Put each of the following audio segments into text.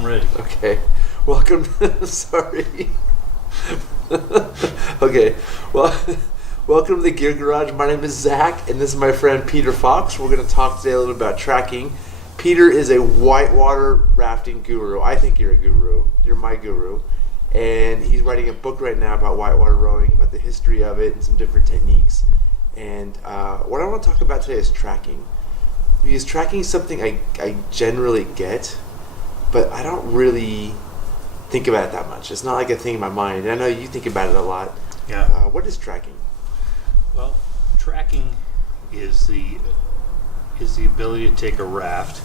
I'm ready. Okay. Welcome. Sorry. Okay. Well, welcome to the Gear Garage. My name is Zach, and this is my friend Peter Fox. We're going to talk today a little bit about tracking. Peter is a whitewater rafting guru. I think you're a guru. You're my guru. And he's writing a book right now about whitewater rowing, about the history of it and some different techniques. And what I want to talk about today is tracking. Because tracking is something I generally get, but I don't really think about it that much. It's not like a thing in my mind. And I know you think about it a lot. Yeah. What is tracking? Well, tracking is the ability to take a raft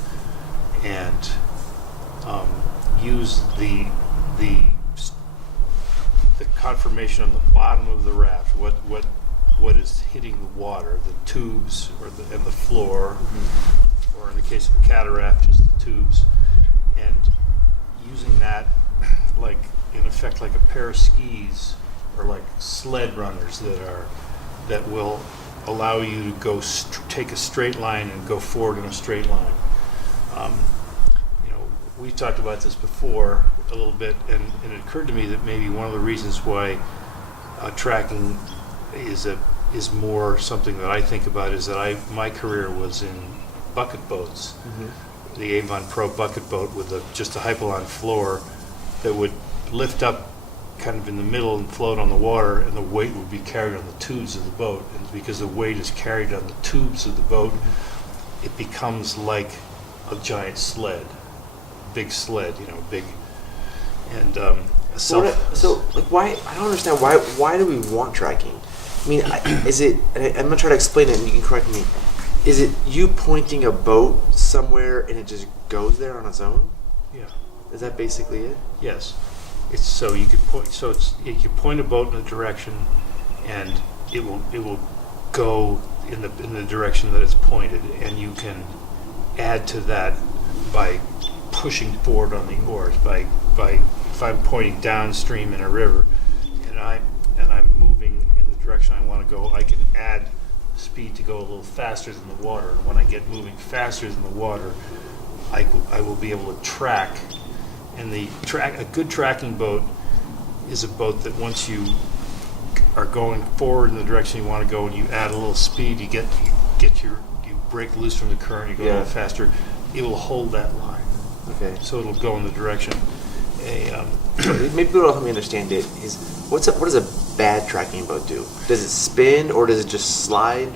and use the conformation on the bottom of the raft. What is hitting the water, the tubes and the floor, or in the case of a cataraft, just the tubes, and using that like in effect like a pair of skis or like sled runners that will allow you to go take a straight line and go forward in a straight line. We talked about this before a little bit, and it occurred to me that maybe one of the reasons why tracking is more something that I think about is that my career was in bucket boats, the Avon Pro bucket boat with just a hypalon floor that would lift up kind of in the middle and float on the water, and the weight would be carried on the tubes of the boat. And because the weight is carried on the tubes of the boat, it becomes like a giant sled, big sled, big, and So like, why? I don't understand why do we want tracking? I mean, is it? And I'm gonna try to explain it, and you can correct me. Is it you pointing a boat somewhere and it just goes there on its own? Yeah. Is that basically it? Yes. It's so you could point. So you can point a boat in a direction, and it will go in the direction that it's pointed, and you can add to that by pushing forward on the oars. By if I'm pointing downstream in a river, and I'm moving in the direction I want to go, I can add speed to go a little faster than the water. And when I get moving faster than the water, I will be able to track. And a good tracking boat is a boat that once you are going forward in the direction you want to go, and you add a little speed, you break loose from the current, you go a little faster, it will hold that line. Okay. So it'll go in the direction. Maybe people don't help me understand it. What does a bad tracking boat do? Does it spin or does it just slide?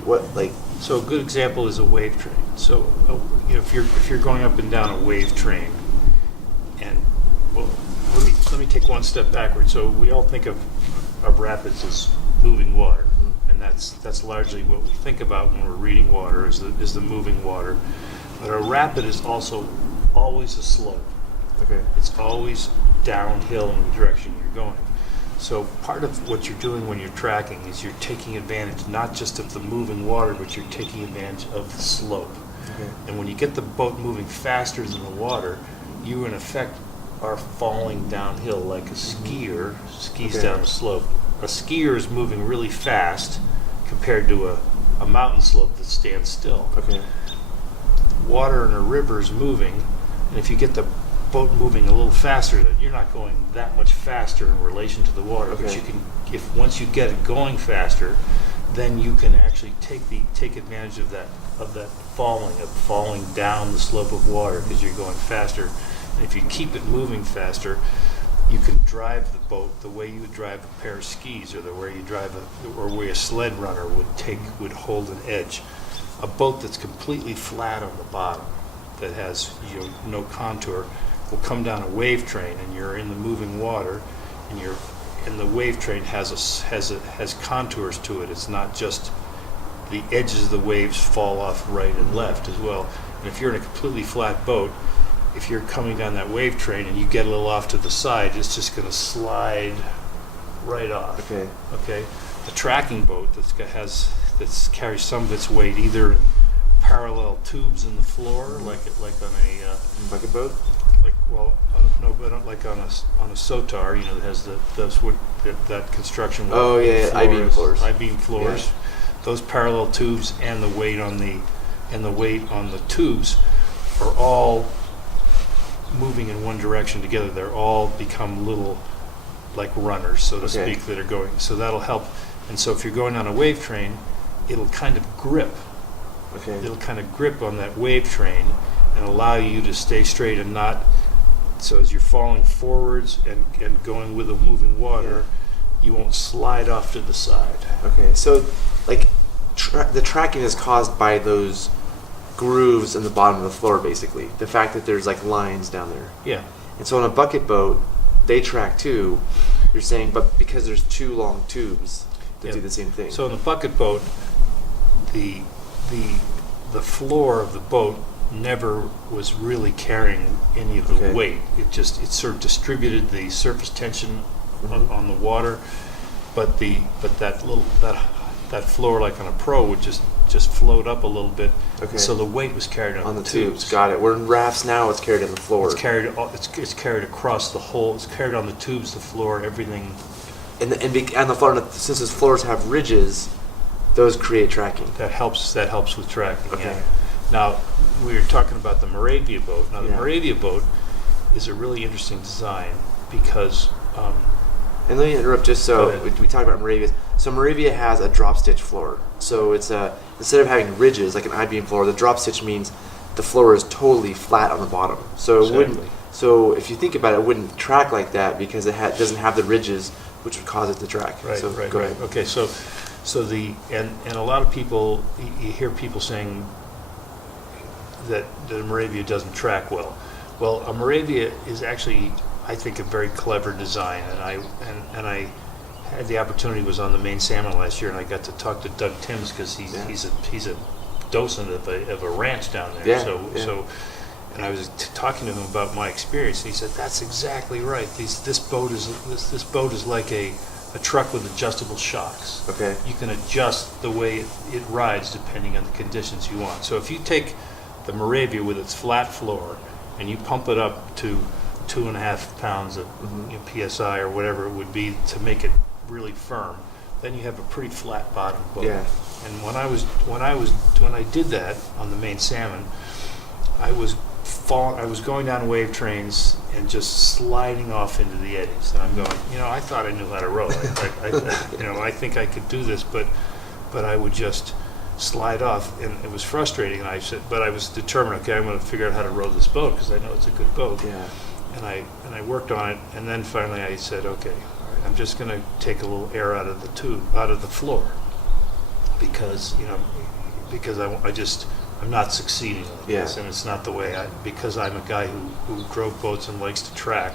So a good example is a wave train. So if you're going up and down a wave train, and well, let me take one step backwards. So we all think of rapids as moving water, and that's largely what we think about when we're reading water is the moving water. But a rapid is also always a slope. Okay. It's always downhill in the direction you're going. So part of what you're doing when you're tracking is you're taking advantage not just of the moving water, but you're taking advantage of the slope. Okay. And when you get the boat moving faster than the water, you in effect are falling downhill like a skier skis down a slope. A skier is moving really fast compared to a mountain slope that stands still. Okay. Water in a river is moving, and if you get the boat moving a little faster, that you're not going that much faster in relation to the water. Okay. But you can, if once you get it going faster, then you can actually take advantage of that falling down the slope of water because you're going faster. And if you keep it moving faster, you can drive the boat the way you would drive a pair of skis, or the way you drive or way a sled runner would hold an edge. A boat that's completely flat on the bottom, that has no contour, will come down a wave train, and you're in the moving water, and the wave train has contours to it. It's not just the edges of the waves fall off right and left as well. And if you're in a completely flat boat, if you're coming down that wave train and you get a little off to the side, it's just going to slide right off. Okay. A tracking boat that carries some of its weight either in parallel tubes in the floor, like on a bucket boat. Like on a sotar, that has that construction. I-beam floors. I-beam floors. Yeah. Those parallel tubes and the weight on the tubes are all moving in one direction together. They're all become little, like runners, so to Okay. speak, that are going. So that'll help. And so if you're going on a wave train, it'll kind of grip. Okay. It'll kind of grip on that wave train and allow you to stay straight and not. So as you're falling forwards and going with the moving water, you won't slide off to the side. Okay. So, like, the tracking is caused by those grooves in the bottom of the floor, basically. The fact that there's like lines down there. Yeah. And so on a bucket boat, they track too. You're saying, but because there's two long tubes that do the same thing. So in the bucket boat, the floor of the boat never was really carrying any of the weight. It sort of distributed the surface tension on the water, but that floor, like on a pro, would just float up a little bit. Okay. So the weight was carried on the tubes. Got it. We're in rafts now. It's carried on the floor. It's carried across the whole. It's carried on the tubes, the floor, everything. And the floor, since the floors have ridges, those create tracking. That helps with tracking. Okay. Yeah. Now, we were talking about the MaraVia boat. Now, the Yeah. MaraVia boat is a really interesting design because. And let me interrupt just so Go ahead. we talk about MaraVia. So MaraVia has a drop stitch floor. So it's instead of having ridges like an I-beam floor, the drop stitch means the floor is totally flat on the bottom. So it wouldn't. So if you think about it, it wouldn't track like that because it doesn't have the ridges, which would cause it to track. Right. So Right. go Right. ahead. Okay. So and a lot of people, you hear people saying that the MaraVia doesn't track well. Well, a MaraVia is actually, I think, a very clever design, and I had the opportunity, was on the Maine Salmon last year, and I got to talk to Doug Timms because he's a docent of a ranch down there. So and I was talking to him about my experience, and he said that's exactly right. This boat is like a truck with adjustable shocks. Okay. You can adjust the way it rides depending on the conditions you want. So if you take the MaraVia with its flat floor and you pump it up to 2.5 pounds of PSI or whatever it would be to make it really firm, then you have a pretty flat bottom boat. Yeah. And when I did that on the Maine Salmon, I was going down wave trains and just sliding off into the eddies, and I'm going, I thought I knew how to row. I think I could do this, but I would just slide off, and it was frustrating. And I said, but I was determined. Okay, I'm going to figure out how to row this boat because I know it's a good boat. Yeah. And I worked on it, and then finally I said, okay, all right, I'm just going to take a little air out of the floor, because I'm not succeeding like this, and it's not the way because I'm a guy who drove boats and likes to track.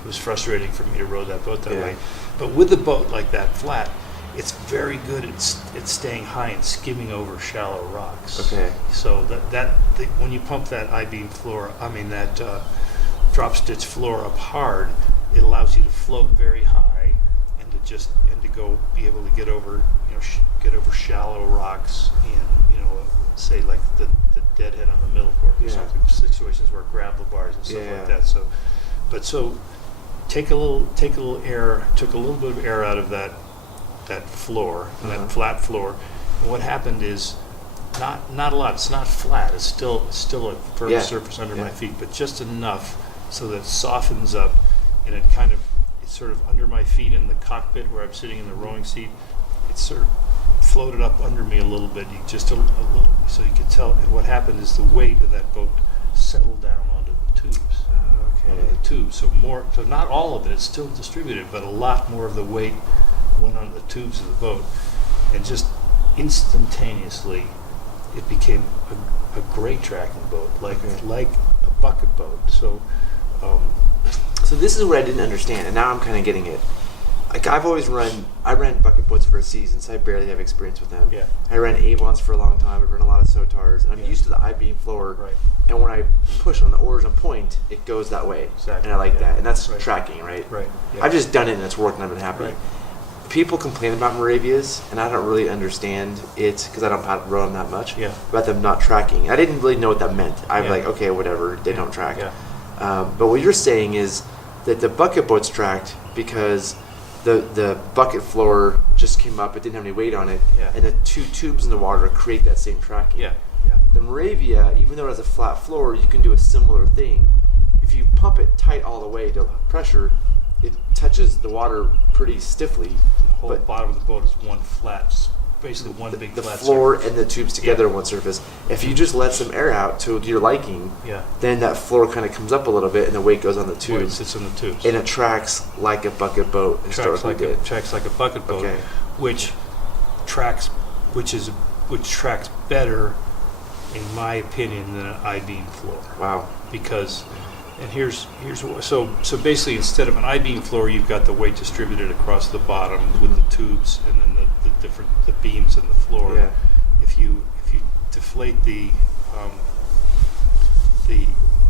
It was frustrating for me to row that boat that way. But with the boat like that flat, it's very good at staying high and skimming over shallow rocks. Okay. So when you pump that I-beam floor, that drop stitch floor up hard, it allows you to float very high and to be able to get over shallow rocks in say like the deadhead on the middle fork or something, situations where gravel bars and stuff like that. So take a little air, took a little bit of air out of that floor, that flat floor, and what happened is not a lot. It's not flat. It's still a firm surface under my feet, but just enough so that it softens up, and it's sort of under my feet in the cockpit where I'm sitting in the rowing seat. It's sort of floated up under me a little bit, just a little, so you could tell. And what happened is the weight of that boat settled down onto the tubes. Onto the tubes. So not all of it. It's still distributed, but a lot more of the weight went onto the tubes of the boat, and just instantaneously, it became a great tracking boat, like a bucket boat. So this is what I didn't understand, and now I'm kind of getting it. Like I ran bucket boats for a season, so I barely have experience with them. Yeah. I ran Avons for a long time. I've run a lot of Sotars, and I'm used to the I-beam floor. Right. And when I push on the oars on point, it goes that way. Exactly. And I like that, and that's Right. tracking, right? Right. Yeah. I've just done it, and it's worked, and I've been happy. Right. People complain about MaraVias, and I don't really understand it because I don't row them that much. Yeah. About them not tracking. I didn't really know what that meant. I'm Yeah. like, okay, whatever. They don't track. Yeah. But what you're saying is that the bucket boat's tracked because the bucket floor just came up, it didn't have any weight on it, and the two tubes in the water create that same tracking. Yeah. The MaraVia, even though it has a flat floor, you can do a similar thing. If you pump it tight all the way to pressure, it touches the water pretty stiffly. And the whole but bottom of the boat is one flat, basically one big the flat floor surface. and the tubes together on one surface. If you just let some air out to your liking, Yeah. then that floor kind of comes up a little bit and the weight goes on the Well, it tubes. sits in the tubes. And it tracks like a bucket boat tracks historically did. tracks like a bucket boat, Okay. which tracks better, in my opinion, than an I-beam floor. Wow. Because, and here's so basically, instead of an I-beam floor, you've got the weight distributed across the bottom with the tubes and then the beams and the floor. Yeah. If you deflate the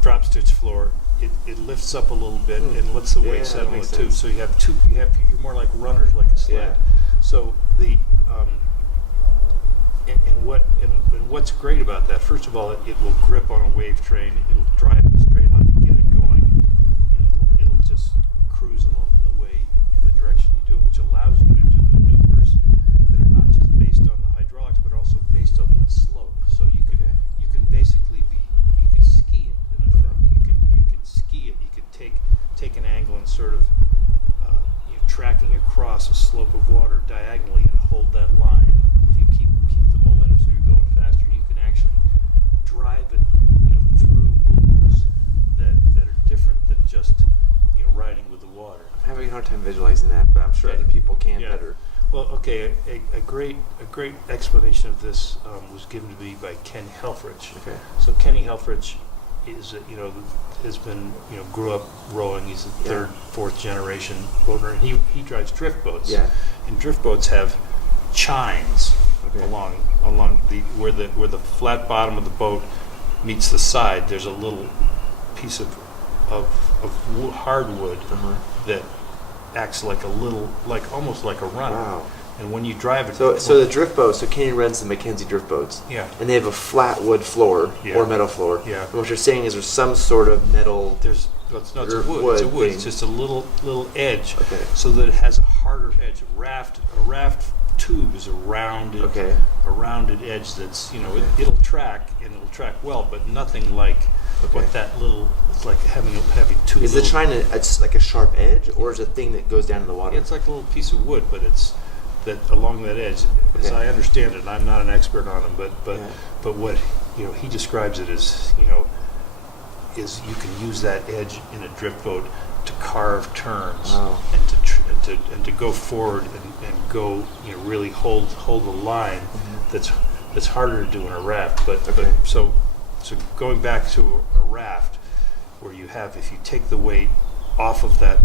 drop stitch floor, it lifts up a little bit and lets the Yeah, weight settle that on the makes tubes. sense. So you're more like runners, like a sled. Yeah. So and what's great about that? First of all, it will grip on a wave train. It'll drive in a straight line. You get it going, and it'll just cruise in the way in the direction you do, which allows you to do maneuvers that are not just based on the hydraulics, but also based on the slope. So you can basically you can ski it in effect. You can ski it. You can take an angle and sort of tracking across a slope of water diagonally and hold that line. If you keep the momentum so you're going faster, you can actually drive it through moves that are different than just riding with the water. I'm having a hard time visualizing that, but I'm sure Okay. other people can Yeah. better. Well, okay, a great explanation of this was given to me by Ken Helfrich. Okay. So Kenny Helfrich is has been grew up rowing. He's a third, fourth generation boater, and he drives drift boats. Yeah. And drift boats have chines Okay. along the where the flat bottom of the boat meets the side. There's a little piece of hardwood that acts like almost like a runner. Wow. And when you drive it, So the drift boat, so Kenny runs the Mackenzie drift boats. Yeah. And they have a flat wood floor Yeah. or metal floor. Yeah. And what you're saying is there's some sort of metal. it's a Or wood. wood It's a wood. thing. It's just a little edge, Okay. so that it has a harder edge. A raft tube is a rounded edge that's it'll track and it'll track well, but nothing like what that little. It's like having two. Is the china it's like a sharp edge, or is it a thing that goes down in the water? It's like a little piece of wood, but it's that along that edge. As Okay. I understand it, and I'm not an expert on them, but Yeah. but what he describes it as is you can use that edge in a drift boat to carve turns Wow. and to go forward and go really hold the line. That's harder to do in a raft. But so going back to a raft where you have, if you take the weight off of that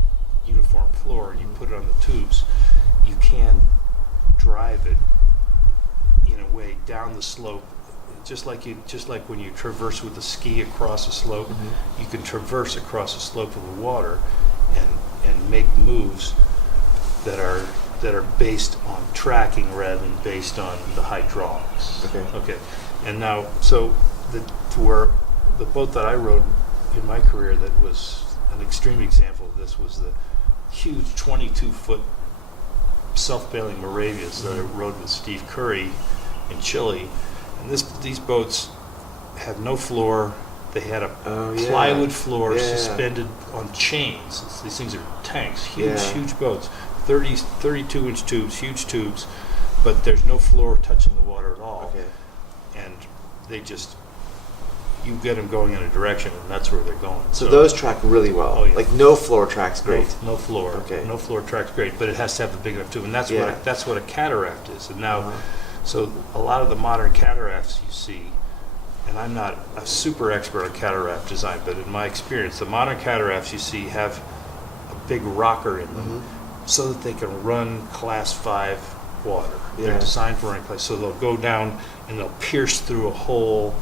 uniform floor and you put it on the tubes, you can drive it in a way down the slope, just like when you traverse with a ski across a slope. You can traverse across the slope of the water and make moves that are based on tracking rather than based on the hydraulics. Okay. And now, so the boat that I rode in my career that was an extreme example of this was the huge 22-foot self-bailing MaraVias that I rode with Steve Curry in Chile. And these boats have no floor. They had a plywood floor suspended on chains. These things are tanks, huge boats, 32-inch tubes, huge tubes, but there's no floor touching the water at all. Okay. And they just, you get them going in a direction, and that's where they're going. So those track really well. Oh, yeah. Like no floor tracks great. No floor. Okay. No floor track's great, but it has to have the big enough tube, and that's what a cataraft is. And now, so a lot of the modern catarafts you see, and I'm not a super expert on cataraft design, but in my experience, the modern catarafts you see have a big rocker in them, so that they can run Class 5 water. They're designed for running class, so they'll go down and they'll pierce through a hole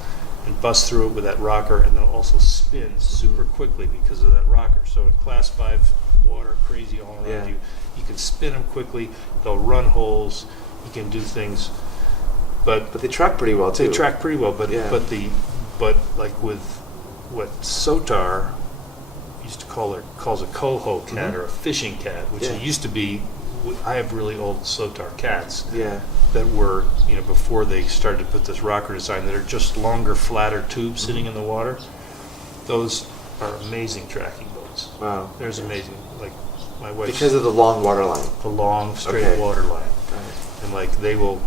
and bust through it with that rocker, and they'll also spin super quickly because of that rocker. So in Class 5 water, crazy all around you, you can spin them quickly. They'll run holes. You can do things, but they track pretty well too. They track pretty well, but like with what Sotar calls a coho cat or a fishing cat, which it used to be. I have really old Sotar cats that were, before they started to put this rocker design, that are just longer, flatter tubes sitting in the water. Those are amazing tracking boats. Wow. There's amazing, like my wife's Because of the long water line. the long straight Okay. water line, Right. and like they will,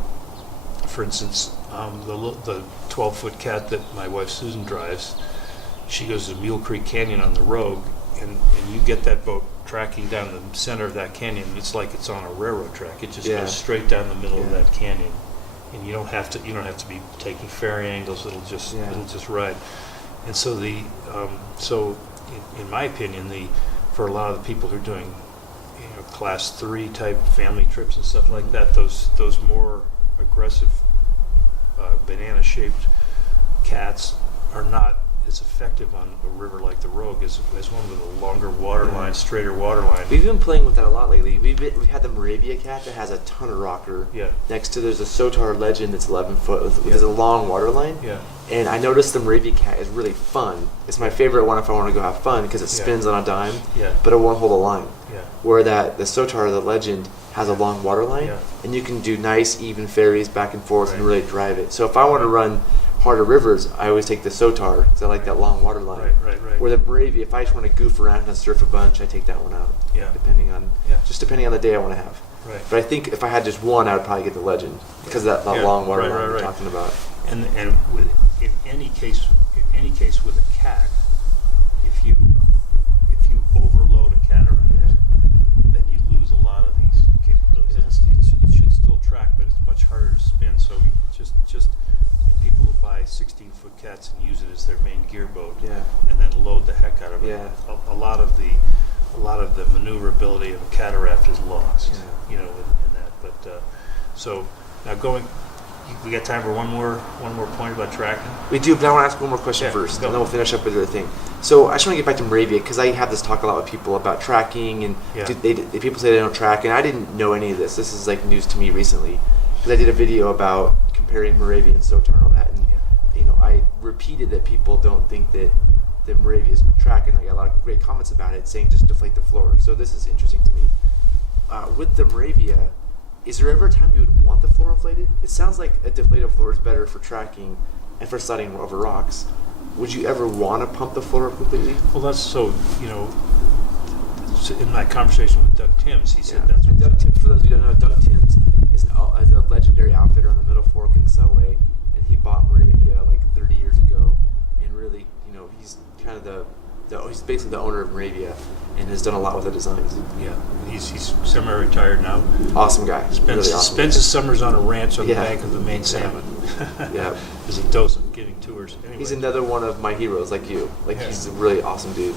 for instance, the 12-foot cat that my wife Susan drives, she goes to Mule Creek Canyon on the Rogue, and you get that boat tracking down the center of that canyon. It's like it's on a railroad track. It just Yeah. goes straight down the middle of Yeah. that canyon, and you don't have to be taking ferry angles. It'll just ride. And so in my opinion, for a lot of the people who are doing class 3 type family trips and stuff like that, those more aggressive banana shaped cats are not as effective on a river like the Rogue as one with a longer water line, straighter water line. We've been playing with that a lot lately. We've had the MaraVia cat that has a ton of rocker. Yeah. Next to there's a Sotar Legend that's 11 foot with a long water line. Yeah. And I noticed the MaraVia cat is really fun. It's my favorite one if I want to go have fun because it spins on a dime. Yeah. But it won't hold a line. Yeah. Where the Sotar, the Legend, has a long water line, Yeah. and you can do nice even ferries back and forth and Right. really drive it. So if I want to run harder rivers, I always take the Sotar because I like that long water line. Right. Where the MaraVia, if I just want to goof around and surf a bunch, I take that one out. Yeah. Depending on the day I want to have. Right. But I think if I had just one, I would probably get the Legend because of that Yeah. long water line Right. we're talking about. And in any case with a cat, if you overload a cataract, then you lose a lot of these capabilities. It should still track, but it's much harder to spin. So just people who buy 16-foot cats and use it as their main gear boat, and then load the heck out of it. Yeah. A lot of the maneuverability of a cataraft is lost. In that. But so now we got time for one more point about tracking. We do, but I want to ask one more question first, go. and then we'll finish up with the other thing. So I just want to get back to MaraVia because I have this talk a lot with people about tracking, and people say they don't track, and I didn't know any of this. This is like news to me recently because I did a video about comparing MaraVia and Sotar and all that, and I repeated that people don't think that the MaraVia is tracking. I got a lot of great comments about it, saying just deflate the floor. So this is interesting to me. With the MaraVia, is there ever a time you would want the floor inflated? It sounds like a deflated floor is better for tracking and for sliding over rocks. Would you ever want to pump the floor up completely? Well, that's in my conversation with Doug Timms, he said that's what Doug Timms, for those who don't know, Doug Timms is a legendary outfitter on the Middle Fork in the Selway, and he bought MaraVia like 30 years ago, and really, he's kind of he's basically the owner of MaraVia and has done a lot with the designs. Yeah, he's semi-retired now. Awesome guy. Spends his summers on a ranch on the bank of the main salmon. Yeah. There's a dose of giving tours. Anyway. He's another one of my heroes, like you. He's a really awesome dude.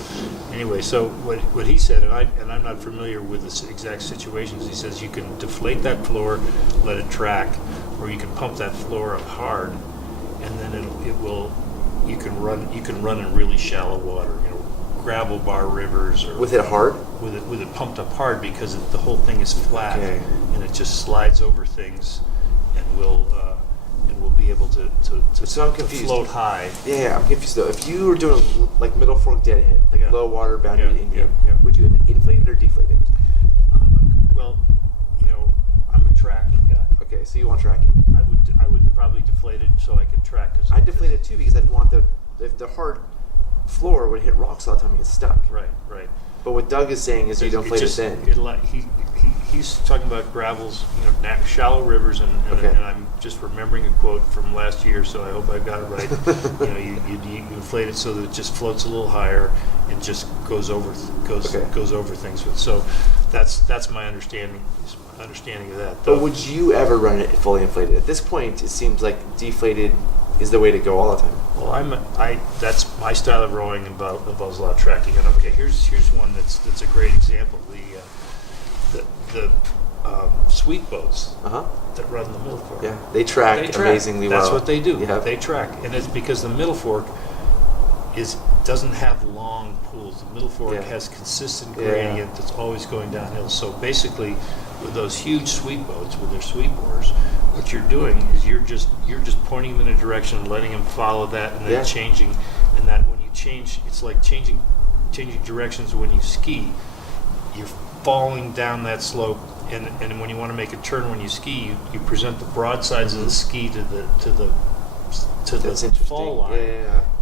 Anyway, so what he said, and I'm not familiar with the exact situations. He says you can deflate that floor, let it track, or you can pump that floor up hard, and then you can run in really shallow water, gravel bar rivers, or with it hard. With it pumped up hard because the whole thing is flat, and it just slides over things, and will be able to So I'm confused. float high. Yeah, I'm confused though. If you were doing like Middle Fork deadhead, like low water boundary to Indian, would you inflate it or deflate it? Well, I'm a tracking guy. Okay, so you want tracking. I would probably deflate it so I could track. I'd deflate it too because I'd want if the hard floor would hit rocks all the time and get stuck. Right. But what Doug is saying is you don't inflate it thin. He's talking about gravels, shallow rivers, and I'm just remembering a quote from last year, so I hope I got it right. You inflate it so that it just floats a little higher and just goes over things. So that's my understanding of that. But would you ever run it fully inflated? At this point, it seems like deflated is the way to go all the time. Well, that's my style of rowing involves a lot of tracking. And okay, here's one that's a great example. The sweet boats that run the Middle Fork. Yeah, they track amazingly well. That's what they do. Yeah. They track, and it's because the Middle Fork doesn't have long pools. The Middle Fork has consistent gradient that's always going downhill. So basically, with those huge sweet boats, with their sweep oars, what you're doing is you're just pointing them in a direction, letting them follow that, and then changing. And that when you change, it's like changing directions when you ski. You're falling down that slope, and when you want to make a turn when you ski, you present the broad sides of the ski to the fall line,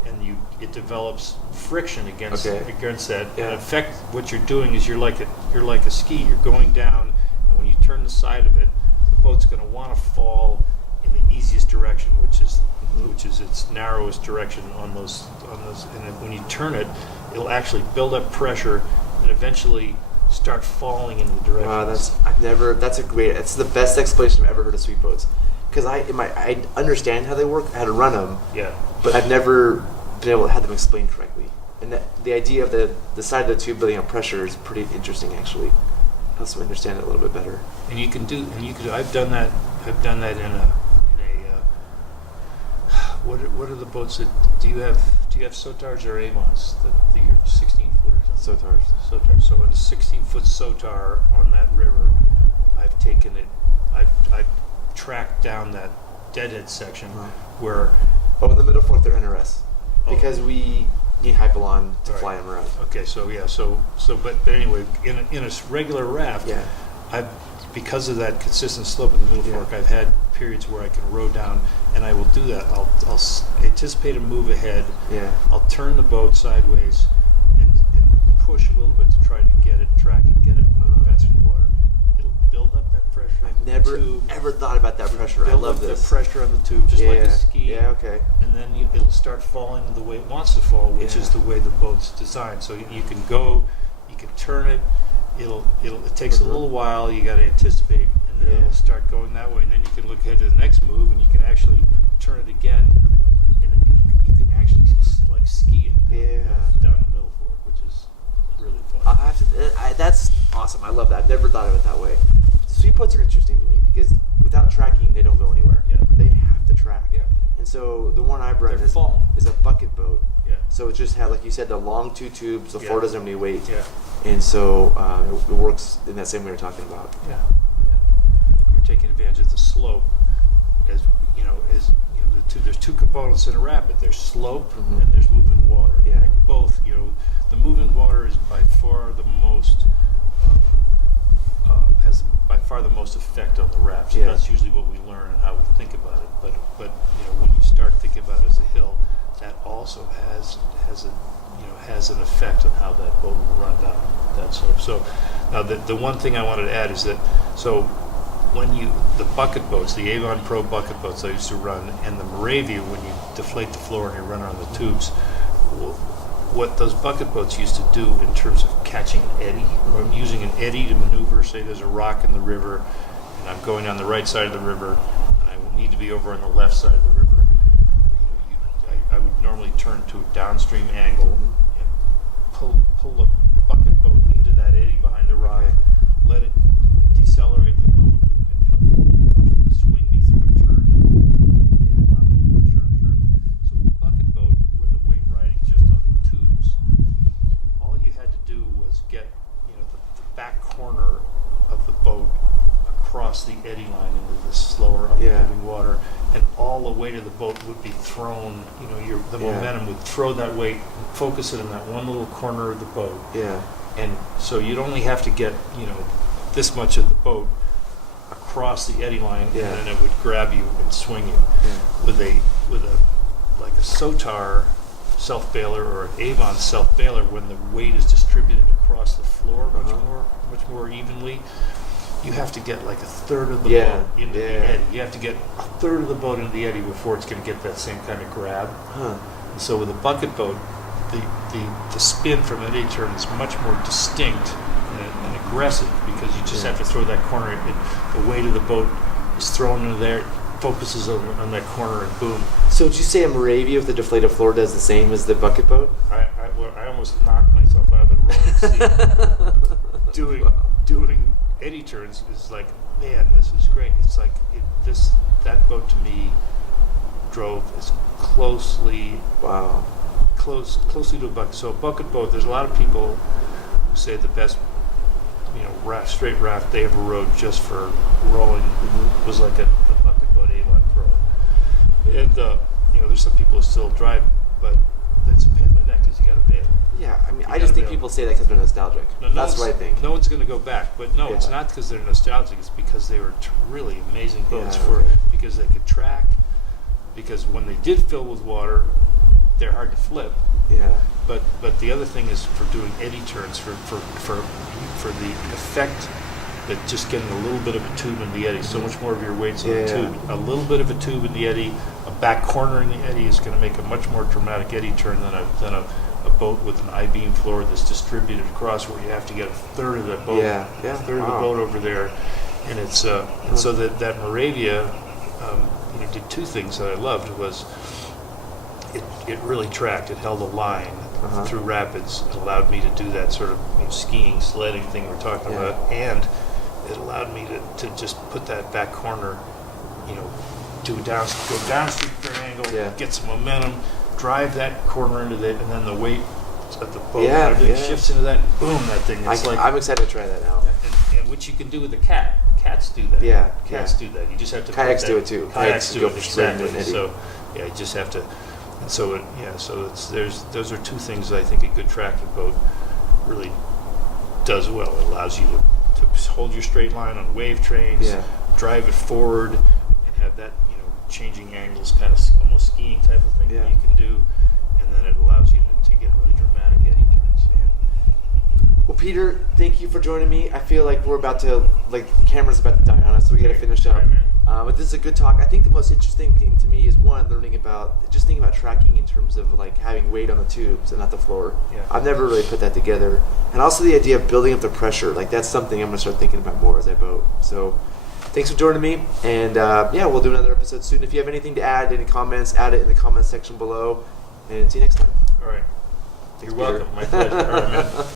it develops friction against Okay. that. Yeah. In effect, what you're doing is you're like a ski. You're going down, and when you turn the side of it, the boat's going to want to fall in the easiest direction, which is its narrowest direction on those. And then when you turn it, it'll actually build up pressure and eventually start falling in the direction. Wow, that's the best explanation I've ever heard of sweep boats. Because I understand how they work, how to run them, Yeah. but I've never been able to have them explained correctly. And the idea of the side of the tube building up pressure is pretty interesting, actually. Helps me understand it a little bit better. And you can do. I've done that in a. What are the boats that do you have Sotars or Avons? Your 16-footers. Sotars. Sotar. So in a 16-foot Sotar on that river, I've taken it. I've tracked down that deadhead section where. Oh, in the middle fork, they're NRS. Oh. Because we need Hypalon to All fly them around. Okay, so yeah, but anyway, in a regular raft, Yeah. because of that consistent slope in the middle fork, I've had periods where I can row down, and I will do that. I'll anticipate a move ahead. Yeah. I'll turn the boat sideways and push a little bit to try to get it track and get it moving faster in the water. It'll build up that pressure. I've never ever thought about that pressure. I Build love up this. the pressure on the tube, just like a ski. Yeah, okay. And then it'll start falling the way it wants to fall, which is the way the boat's designed. So you can go, you can turn it. It takes a little while. You got to anticipate, and then it'll start going that way. And then you can look ahead to the next move, and you can actually turn it again, and you can actually like ski it down the middle fork, which is really fun. That's awesome. I love that. I've never thought of it that way. Sweep boats are interesting to me because without tracking, they don't go anywhere. Yeah. They have to track. Yeah. And so the one I've run They're is falling. a bucket boat. Yeah. So it just had, like you said, the long two tubes. The floor doesn't have any weight. Yeah. And so it works in that same way you're talking about. Yeah. You're taking advantage of the slope, as there's two components in a rapid. There's slope and there's moving water. Yeah. Like both, the moving water is by far the most has by far the most effect on the raft. So that's usually what we learn and how we think about it. But when you start thinking about it as a hill, that also has an effect on how that boat will run down that slope. So now the one thing I wanted to add is that when the bucket boats, the Avon Pro bucket boats I used to run, and the MaraVia, when you deflate the floor and you run around the tubes, what those bucket boats used to do in terms of catching an eddy, or using an eddy to maneuver, say there's a rock in the river, and I'm going down the right side of the river, and I need to be over on the left side of the river, I would normally turn to a downstream angle and pull the bucket boat into that eddy behind the rock, let it decelerate the boat and help swing me through a turn, allow me to do a sharp turn. So with the bucket boat, with the weight riding just on the tubes, all you had to do was get the back corner of the boat across the eddy line into the slower up-moving water, and all the weight of the boat would be thrown. The momentum would throw that weight and focus it in that one little corner of the boat. Yeah. And so you'd only have to get this much of the boat across the eddy line, and then it would grab you and swing you. With a like a Sotar self-bailer or an Avon self-bailer, when the weight is distributed across the floor much more evenly, you have to get like a third of the boat into the eddy. You have to get a third of the boat into the eddy before it's going to get that same kind of grab. And so with a bucket boat, the spin from an eddy turn is much more distinct and aggressive, because you just have to throw that corner. The weight of the boat is thrown into there, focuses on that corner, and boom. So did you say a MaraVia with the deflated floor does the same as the bucket boat? I almost knocked myself out of the rowing seat. Doing eddy turns is like, man, this is great. It's like that boat to me drove as closely to a bucket. So a bucket boat, there's a lot of people who say the best straight raft they ever rode just for rowing was like a bucket boat Avon Pro. And there's some people who still drive, but that's a pain in the neck because you got to bail. Yeah, I mean, I just think people say that because they're nostalgic. That's what I think. No one's going to go back, but no, it's not because they're nostalgic. It's because they were really amazing boats because they could track. Because when they did fill with water, they're hard to flip. Yeah. But the other thing is for doing eddy turns, for the effect that just getting a little bit of a tube in the eddy, so much more of your weight's on the tube. A little bit of a tube in the eddy, a back corner in the eddy is going to make a much more dramatic eddy turn than a boat with an I-beam floor that's distributed across, where you have to get a third of that boat, a third of the boat over there, and it's and so that MaraVia did two things that I loved. Was it really tracked. It held a line through rapids. It allowed me to do that sort of skiing, sledding thing we're talking about, and it allowed me to just put that back corner, go downstream for an angle, get some momentum, drive that corner into it, and then the weight at the boat shifts into that. Boom! That thing. It's I'm excited to try that now. And which you can do with a cat. Cats do that. Yeah, cats do that. You just have to. Kayaks do it too. Kayaks do it exactly. So you just have to. And so those are two things I think a good tracking boat really does well. It allows you to hold your straight line on wave trains, drive it forward, and have that changing angles, kind of almost skiing type of thing that you can do, and then it allows you to get really dramatic eddy turns. Well, Peter, thank you for joining me. I feel like we're about to, camera's about to die on us, so we got to finish up. But this is a good talk. I think the most interesting thing to me is thinking about tracking in terms of having weight on the tubes and not the floor. Yeah. I've never really put that together. And also the idea of building up the pressure. That's something I'm going to start thinking about more as I boat. So thanks for joining me. And we'll do another episode soon. If you have anything to add, any comments, add it in the comments section below. And see you next time. All right. Thanks, You're welcome. My pleasure. All right, man.